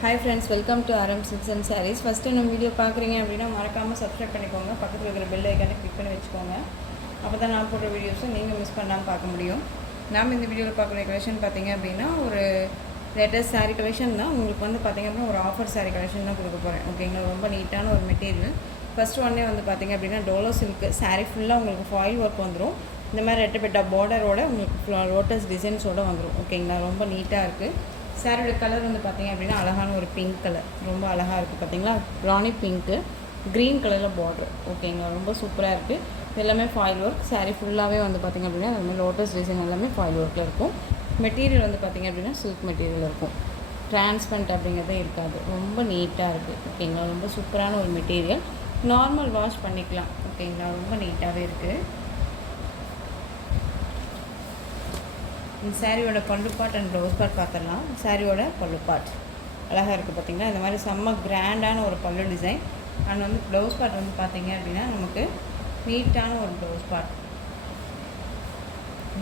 Hi friends, welcome to RM Silks and Sarees. First நம்ம video பார்க்குறீங்க அப்படின்னா மறக்காமல் சப்ஸ்கிரைப் பண்ணிக்கோங்க. பக்கத்தில் இருக்கிற பெல் ஐக்கானை கிளிக் பண்ணி வச்சுக்கோங்க. அப்போ தான் நான் போடுற வீடியோஸை நீங்கள் மிஸ் பண்ணாமல் பார்க்க முடியும். நாம் இந்த வீடியோவில் பார்க்குற கலெக்ஷன் பார்த்தீங்க அப்படின்னா ஒரு லேட்டஸ்ட் சாரீ கலெக்ஷன் தான். உங்களுக்கு வந்து பார்த்திங்க அப்படின்னா ஒரு ஆஃபர் சாரீ கலெக்ஷன் தான் கொடுக்க போகிறேன். ஓகேங்களா, ரொம்ப நீட்டான ஒரு மெட்டீரியல். ஃபஸ்ட் ஒன்னே வந்து பார்த்திங்க அப்படின்னா டோலோ சில்க்கு சாரீ ஃபுல்லாக உங்களுக்கு ஃபாயில் ஒர்க் வந்துடும். இந்த மாதிரி ரெட்டப்பெட்டா பார்டரோட உங்களுக்கு லோட்டஸ் டிசைன்ஸோடு வந்துடும். ஓகேங்களா, ரொம்ப நீட்டாக இருக்குது. சாரியோட கலர் வந்து பார்த்திங்க அப்படின்னா அழகான ஒரு பிங்க் கலர், ரொம்ப அழகாக இருக்குது. பார்த்திங்களா, ராணி பிங்க்கு க்ரீன் கலரில் பார்டர். ஓகேங்களா, ரொம்ப சூப்பராக இருக்குது. இது எல்லாமே ஃபாயில் ஒர்க். சாரீ ஃபுல்லாகவே வந்து பார்த்திங்க அப்படின்னா அதுமாதிரி லோட்டஸ் டிசைன் எல்லாமே ஃபாயில் ஒர்க்கில் இருக்கும். மெட்டீரியல் வந்து பார்த்திங்க அப்படின்னா சில்க் மெட்டீரியல் இருக்கும். டிரான்ஸ்பரண்ட் அப்படிங்கிறதே இருக்காது. ரொம்ப நீட்டாக இருக்குது. ஓகேங்களா, ரொம்ப சூப்பரான ஒரு மெட்டீரியல். நார்மல் வாஷ் பண்ணிக்கலாம். ஓகேங்களா, ரொம்ப நீட்டாகவே இருக்குது. இந்த சாரியோட பல்லு பார்ட் அண்ட் ப்ளவுஸ் பார்ட் பார்த்துடலாம். சாரியோட பல்லு பார்ட் அழகாக இருக்குது. பார்த்திங்கன்னா இந்த மாதிரி செம்ம கிராண்டான ஒரு பல்லு டிசைன். அண்ட் வந்து ப்ளவுஸ் பார்ட் வந்து பார்த்திங்க அப்படின்னா நமக்கு நீட்டான ஒரு ப்ளவுஸ் பார்ட்.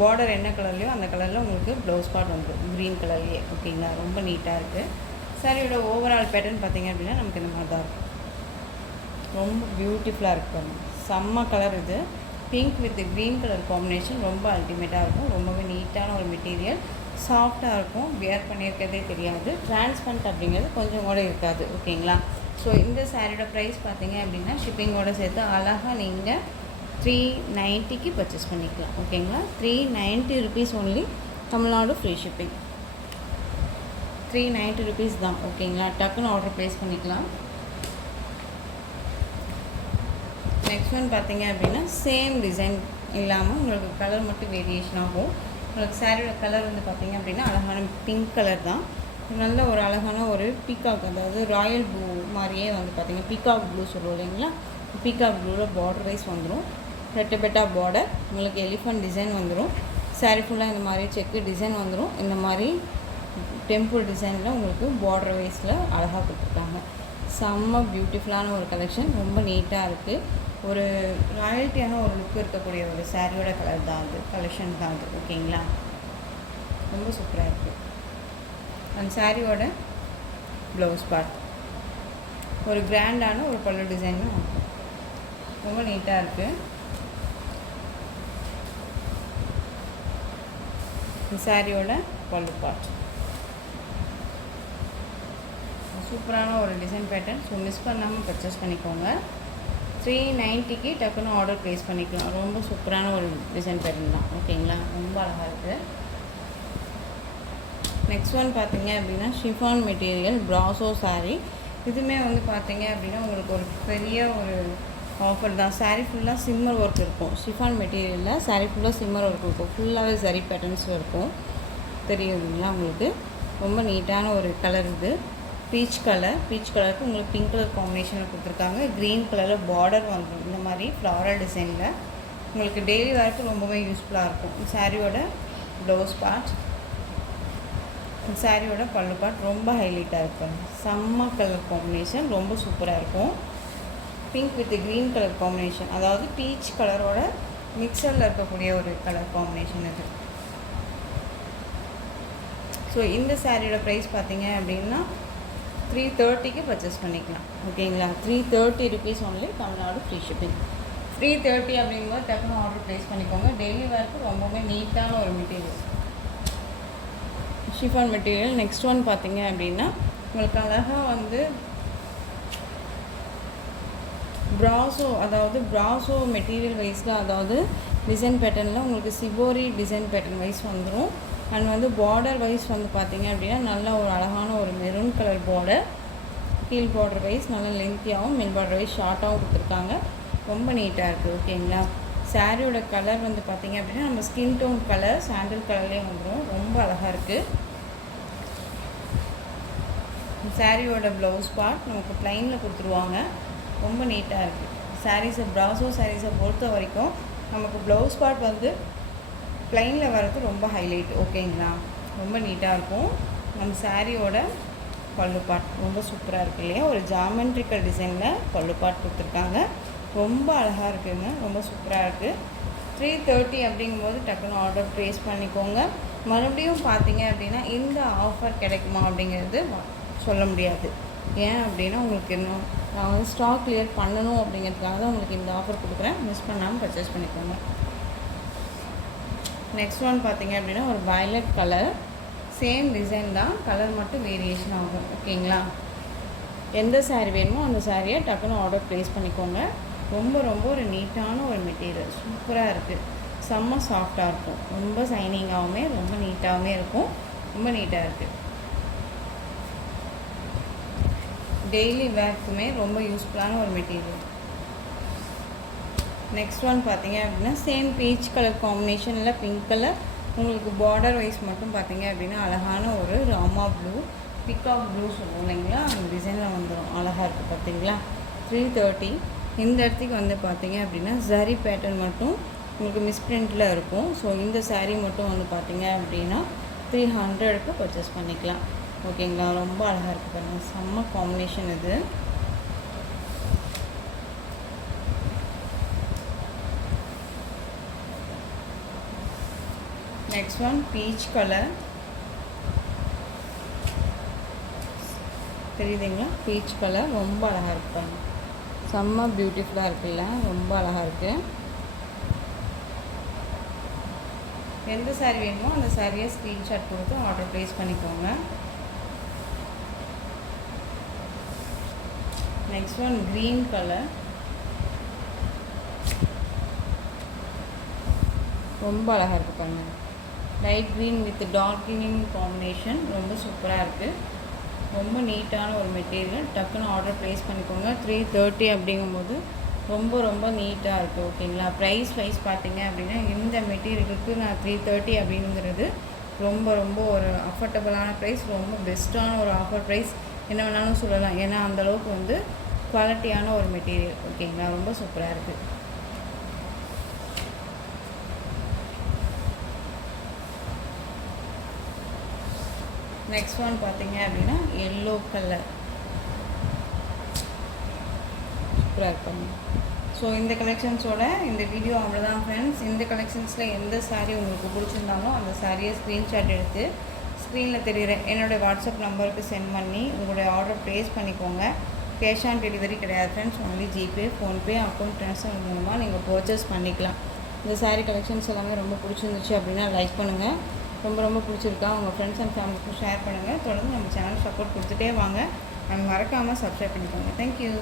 பார்டர் என்ன கலர்லையோ அந்த கலரில் உங்களுக்கு ப்ளவுஸ் பார்ட் வந்துடும், க்ரீன் கலர்லேயே. ஓகேங்களா, ரொம்ப நீட்டாக இருக்குது. சாரியோட ஓவரால் பேட்டர்ன் பார்த்திங்க அப்படின்னா நமக்கு இந்த மாதிரி தான் இருக்கும். ரொம்ப பியூட்டிஃபுல்லாக இருக்குது. செம்ம கலர் இது. Pink with green colour combination ரொம்ப அல்டிமேட்டாக இருக்கும். ரொம்பவே நீட்டான ஒரு மெட்டீரியல். சாஃப்டாக இருக்கும். வியர் பண்ணியிருக்கிறதே தெரியாது. டிரான்ஸ்பரண்ட் அப்படிங்கிறது கொஞ்சம் கூட இருக்காது. ஓகேங்களா, ஸோ இந்த சாரியோட ப்ரைஸ் பார்த்தீங்க அப்படின்னா ஷிப்பிங்கோடு சேர்த்து அழகாக நீங்கள் 390க்கு பர்ச்சேஸ் பண்ணிக்கலாம். ஓகேங்களா, 390 rupees only. Tamil Nadu free shipping. 390 rupees தான். ஓகேங்களா, டக்குன்னு ஆர்டர் ப்ளேஸ் பண்ணிக்கலாம். நெக்ஸ்ட் ஒன் பார்த்திங்க அப்படின்னா சேம் டிசைன் இல்லாமல் உங்களுக்கு கலர் மட்டும் வேரியேஷன் ஆகும். உங்களுக்கு சாரியோட கலர் வந்து பார்த்திங்க அப்படின்னா அழகான பிங்க் கலர் தான். நல்ல ஒரு அழகான ஒரு பீகாக், அதாவது ராயல் ப்ளூ மாதிரியே வந்து பார்த்திங்க பீகாக் ப்ளூ சொல்லுவோம் இல்லைங்களா, பீகாக் ப்ளூவில் பார்டர் வைஸ் வந்துடும். ரெட்டபெட்டா பார்டர், உங்களுக்கு எலிஃபண்ட் டிசைன் வந்துடும். சாரி ஃபுல்லாக இந்த மாதிரி செக்கு டிசைன் வந்துடும். இந்த மாதிரி டெம்பிள் டிசைனில் உங்களுக்கு பார்டர் வைஸில் அழகாக கொடுத்துருக்காங்க. செம்ம பியூட்டிஃபுல்லான ஒரு கலெக்ஷன். ரொம்ப நீட்டாக இருக்குது. ஒரு ராயல்ட்டியான ஒரு லுக் இருக்கக்கூடிய ஒரு சாரியோட கலர் தான் அது, கலெக்ஷன் தான் அது. ஓகேங்களா, ரொம்ப சூப்பராக இருக்குது. அந்த சாரியோட ப்ளவுஸ் பார்ட் ஒரு கிராண்டான ஒரு பல்லு டிசைன் ரொம்ப நீட்டாக இருக்குது. இந்த சாரியோட பல்லு பார்ட் சூப்பரான ஒரு டிசைன் பேட்டர்ன். ஸோ மிஸ் பண்ணாமல் பர்ச்சேஸ் பண்ணிக்கோங்க. 390க்கு டக்குன்னு ஆர்டர் ப்ளேஸ் பண்ணிக்கலாம். ரொம்ப சூப்பரான ஒரு டிசைன் பேட்டர்ன் தான். ஓகேங்களா, ரொம்ப அழகாக இருக்குது. நெக்ஸ்ட் ஒன் பார்த்திங்க அப்படின்னா ஷிஃபான் மெட்டீரியல் ப்ராசோ சாரீ. இதுவுமே வந்து பார்த்திங்க அப்படின்னா உங்களுக்கு ஒரு பெரிய ஒரு ஆஃபர் தான். சாரீ ஃபுல்லாக சிம்மர் ஒர்க் இருக்கும். ஷிஃபான் மெட்டீரியலில் சாரீ ஃபுல்லாக சிம்மர் ஒர்க் இருக்கும். ஃபுல்லாகவே சரி பேட்டர்ன்ஸில் இருக்கும். தெரியும் இல்லைங்களா உங்களுக்கு. ரொம்ப நீட்டான ஒரு கலர் இது. பீச் கலருக்கு உங்களுக்கு பிங்க் கலர் காம்பினேஷனில் கொடுத்துருக்காங்க. க்ரீன் கலரில் பார்டர் வந்துடும். இந்த மாதிரி ஃப்ளாரல் டிசைனில் உங்களுக்கு டெய்லி வேர்க்கு ரொம்பவே யூஸ்ஃபுல்லாக இருக்கும். சாரியோட ப்ளவுஸ் பார்ட், சாரியோட பல்லு பார்ட் ரொம்ப ஹைலைட்டாக இருக்கும். செம்ம கலர் காம்பினேஷன், ரொம்ப சூப்பராக இருக்கும். Pink with green colour combination, அதாவது பீச் கலரோட மிக்சரில் இருக்கக்கூடிய ஒரு கலர் காம்பினேஷன் இது. ஸோ இந்த சாரியோட ப்ரைஸ் பார்த்தீங்க அப்படின்னா 330க்கு பர்ச்சேஸ் பண்ணிக்கலாம். ஓகேங்களா, 330 rupees only. Tamil Nadu free shipping. 330 அப்படிங்கும்போது டக்குன்னு ஆர்டர் ப்ளேஸ் பண்ணிக்கோங்க. டெய்லி வேர்க்கு ரொம்பவே நீட்டான ஒரு material, chiffon material. Next one பார்த்திங்க அப்படின்னா உங்களுக்கு அழகாக வந்து ப்ராசோ, அதாவது ப்ராசோ மெட்டீரியல் வைஸில், அதாவது டிசைன் பேட்டர்னில் உங்களுக்கு சிவோரி டிசைன் பேட்டர்ன் வைஸ் வந்துடும். அண்ட் வந்து பார்டர் வைஸ் வந்து பார்த்திங்க அப்படின்னா நல்ல ஒரு அழகான ஒரு மெரூன் கலர் பார்டர். கீழ் பார்டர் வைஸ் நல்ல லென்த்தியாகவும், மென் பார்டர் வைஸ் ஷார்ட்டாகவும் கொடுத்துருக்காங்க. ரொம்ப நீட்டாக இருக்குது. ஓகேங்களா, சாரியோட கலர் வந்து பார்த்திங்க அப்படின்னா நம்ம ஸ்கின் டோன் கலர் சாண்டில் கலர்லேயே வந்துடும். ரொம்ப அழகாக இருக்குது. சாரியோட ப்ளவுஸ் பார்ட் நமக்கு ப்ளைனில் கொடுத்துருவாங்க. ரொம்ப நீட்டாக இருக்குது. சாரீஸை ப்ராசோ சாரீஸை பொறுத்த வரைக்கும் நமக்கு ப்ளவுஸ் பார்ட் வந்து ப்ளைனில் வர்றது ரொம்ப ஹைலைட். ஓகேங்களா, ரொம்ப நீட்டாக இருக்கும். நம்ம சாரியோட பல்லு பார்ட் ரொம்ப சூப்பராக இருக்குது இல்லையா, ஒரு ஜாமெண்ட்ரிக்கல் டிசைனில் பல்லு பார்ட் கொடுத்துருக்காங்க. ரொம்ப அழகாக இருக்குதுங்க, ரொம்ப சூப்பராக இருக்குது. 330 அப்படிங்கும்போது டக்குன்னு ஆர்டர் ப்ளேஸ் பண்ணிக்கோங்க. மறுபடியும் பார்த்தீங்க அப்படின்னா இந்த ஆஃபர் கிடைக்குமா அப்படிங்கிறது சொல்ல முடியாது. ஏன் அப்படின்னா உங்களுக்கு இன்னும் நான் வந்து ஸ்டாக் கிளியர் பண்ணணும் அப்படிங்கிறதுக்காக தான் உங்களுக்கு இந்த ஆஃபர் கொடுக்குறேன். மிஸ் பண்ணாமல் பர்ச்சேஸ் பண்ணிக்கோங்க. நெக்ஸ்ட் ஒன் பார்த்தீங்க அப்படின்னா ஒரு வயலட் கலர், சேம் டிசைன் தான், கலர் மட்டும் வேரியேஷன் ஆகும். ஓகேங்களா? எந்த சாரீ வேணுமோ அந்த சாரியை டக்குன்னு ஆர்டர் ப்ளேஸ் பண்ணிக்கோங்க. ரொம்ப ரொம்ப ஒரு நீட்டான ஒரு மெட்டீரியல், சூப்பராக இருக்குது. செம்ம சாஃப்டாக இருக்கும், ரொம்ப சைனிங்காகவுமே ரொம்ப நீட்டாகவுமே இருக்கும். ரொம்ப நீட்டாக இருக்குது. டெய்லி வேர்க்குமே ரொம்ப யூஸ்ஃபுல்லான ஒரு மெட்டீரியல். நெக்ஸ்ட் ஒன் பார்த்தீங்க அப்படின்னா சேம் பீச் கலர் காம்பினேஷன், இல்லை பிங்க் கலர். உங்களுக்கு பார்டர் வைஸ் மட்டும் பார்த்தீங்க அப்படின்னா அழகான ஒரு ராமா ப்ளூ, பிகாக் ப்ளூ சொல்லுவோம் இல்லைங்களா, அந்த டிசைனில் வந்துடும். அழகாக இருக்குது பார்த்தீங்களா. 330. இந்த இடத்துக்கு வந்து பார்த்தீங்க அப்படின்னா ஜரி பேட்டர்ன் மட்டும் உங்களுக்கு மிஸ்பிரிண்டில் இருக்கும். ஸோ இந்த சாரீ மட்டும் வந்து பார்த்தீங்க அப்படின்னா 300க்கு பர்ச்சேஸ் பண்ணிக்கலாம். ஓகேங்களா? ரொம்ப அழகாக இருக்குது பாருங்கள், செம்ம காம்பினேஷன் இது. நெக்ஸ்ட் ஒன் பீச் கலர், தெரியுதுங்களா? பீச் கலர் ரொம்ப அழகாக இருக்கு பாருங்க, செம்ம பியூட்டிஃபுல்லாக இருக்குல்ல, ரொம்ப அழகாக இருக்குது. எந்த சாரீ வேணுமோ அந்த சாரியை ஸ்க்ரீன்ஷாட் கொடுத்து ஆர்டர் ப்ளேஸ் பண்ணிக்கோங்க. நெக்ஸ்ட் ஒன் க்ரீன் கலர், ரொம்ப அழகாக இருக்குது பாருங்கள். Light green with dark green combination, ரொம்ப சூப்பராக இருக்குது. ரொம்ப நீட்டான ஒரு மெட்டீரியல். டக்குன்னு ஆர்டர் ப்ளேஸ் பண்ணிக்கோங்க. 330 அப்படிங்கும்போது ரொம்ப ரொம்ப நீட்டாக இருக்குது. ஓகேங்களா? ப்ரைஸ் வைஸ் பார்த்தீங்க அப்படின்னா இந்த மெட்டீரியலுக்கு நான் 330 அப்படிங்கிறது ரொம்ப ரொம்ப ஒரு அஃபோர்டபுளான ப்ரைஸ், ரொம்ப பெஸ்ட்டான ஒரு ஆஃபர் ப்ரைஸ் என்ன வேணாலும் சொல்லலாம். ஏன்னா அந்தளவுக்கு வந்து குவாலிட்டியான ஒரு மெட்டீரியல். ஓகேங்களா? ரொம்ப சூப்பராக இருக்குது. நெக்ஸ்ட் ஒன் பார்த்தீங்க அப்படின்னா எல்லோ கலர், சூப்பராக இருப்பாங்க. ஸோ இந்த கலெக்ஷன்ஸோட இந்த வீடியோ அவ்வளோதான் ஃப்ரெண்ட்ஸ். இந்த கலெக்ஷன்ஸில் எந்த சாரீ உங்களுக்கு பிடிச்சிருந்தாலும் அந்த சாரியை ஸ்க்ரீன்ஷாட் எடுத்து ஸ்க்ரீனில் தெரிகிற என்னோடய வாட்ஸ்அப் நம்பருக்கு சென்ட் பண்ணி உங்களுடைய ஆர்டர் ப்ளேஸ் பண்ணிக்கோங்க. கேஷ் ஆன் டெலிவரி கிடையாது friends, only GPay, PhonePe, account transfer மூலமாக நீங்கள் பர்ச்சேஸ் பண்ணிக்கலாம். இந்த சாரீ கலெக்ஷன்ஸ் எல்லாமே ரொம்ப பிடிச்சிருந்துச்சு அப்படின்னா லைக் பண்ணுங்கள். ரொம்ப ரொம்ப பிடிச்சிருக்கா உங்கள் ஃப்ரெண்ட்ஸ் அண்ட் ஃபேமிலிக்கும் ஷேர் பண்ணுங்கள். தொடர்ந்து நம்ம சேனல் சப்போர்ட் கொடுத்துட்டே வாங்க. நம்ம மறக்காமல் சப்ஸ்கிரைப் பண்ணிக்கோங்க. தேங்க்யூ.